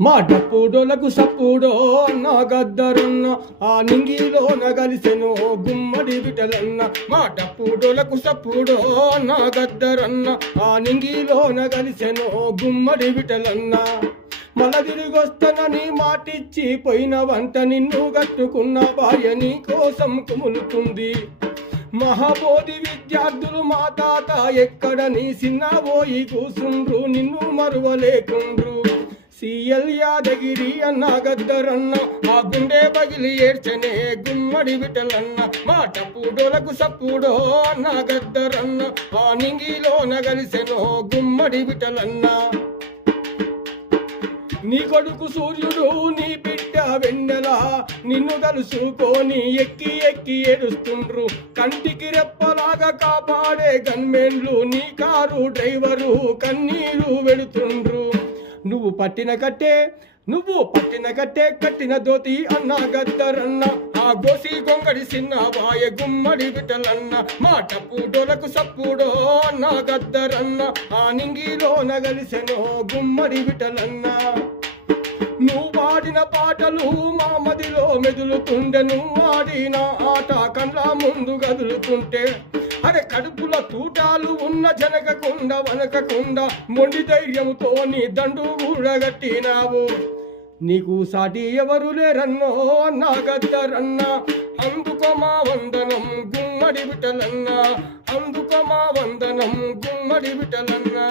మా డప్పుడోలకు సప్పుడో అన్న గద్దరన్న ఆ నింగిలోన కలిసెను గుమ్మడి విటలన్న మా సప్పుడో అన్న గద్దరన్న ఆ నింగిలోన కలిసెను గుమ్మడి విటలన్న మల తిరిగొస్తానని మాటిచ్చి పోయిన వంట నిన్ను కట్టుకున్న భార్య నీ కోసం కుములుతుంది. మహాబోధి విద్యార్థులు మా తాత ఎక్కడ నీ సిన్నబోయి కూసుండ్రు నిన్ను మరువలేకుండ్రు. సిఎల్ యాదగిరి అన్న గద్దరన్న ఆ గుండె పగిలి ఏడ్చనే గుమ్మడి విటలన్న మాట పూడోలకు సప్పుడో అన్న గద్దరన్న ఆ నింగిలో నగలిసెనో గుమ్మడి విటలన్న నీ కొడుకు సూర్యుడు నీ బిడ్డ వెన్నెల నిన్ను కలుసుకొని ఎక్కి ఎక్కి ఏడుస్తుండ్రు. కంటికి రెప్పలాగా కాపాడే గన్మెన్లు నీ కారు డ్రైవరు కన్నీరు వెడుతుండ్రు. నువ్వు పట్టిన కట్టే నువ్వు పట్టిన కట్టే కట్టిన దోతి అన్న గద్దరన్న. ఆ గోసి గొంగడి సిన్న వాయ గుమ్మడి విటలన్న మాట పూటోలకు సప్పుడో అన్న గద్దరన్న. ఆ నింగిలో నగలిసెనో గుమ్మడి విటలన్న నువ్వు పాడిన పాటలు మా మదిలో మెదులుతుండెను నువ్వు ఆడిన ఆట కండ్ల ముందు కదులుతుంటే అరే కడుపుల తూటాలు ఉన్న జనకకుండా వనకకుండా మొండి ధైర్యంతో నీ దండు గట్టినావు నీకు సాటి ఎవరు లేరన్నో అన్నా అందుకో మా వందనం గుమ్మడి విటలన్నా అందుకో మా వందనం గుమ్మడి విటలన్నా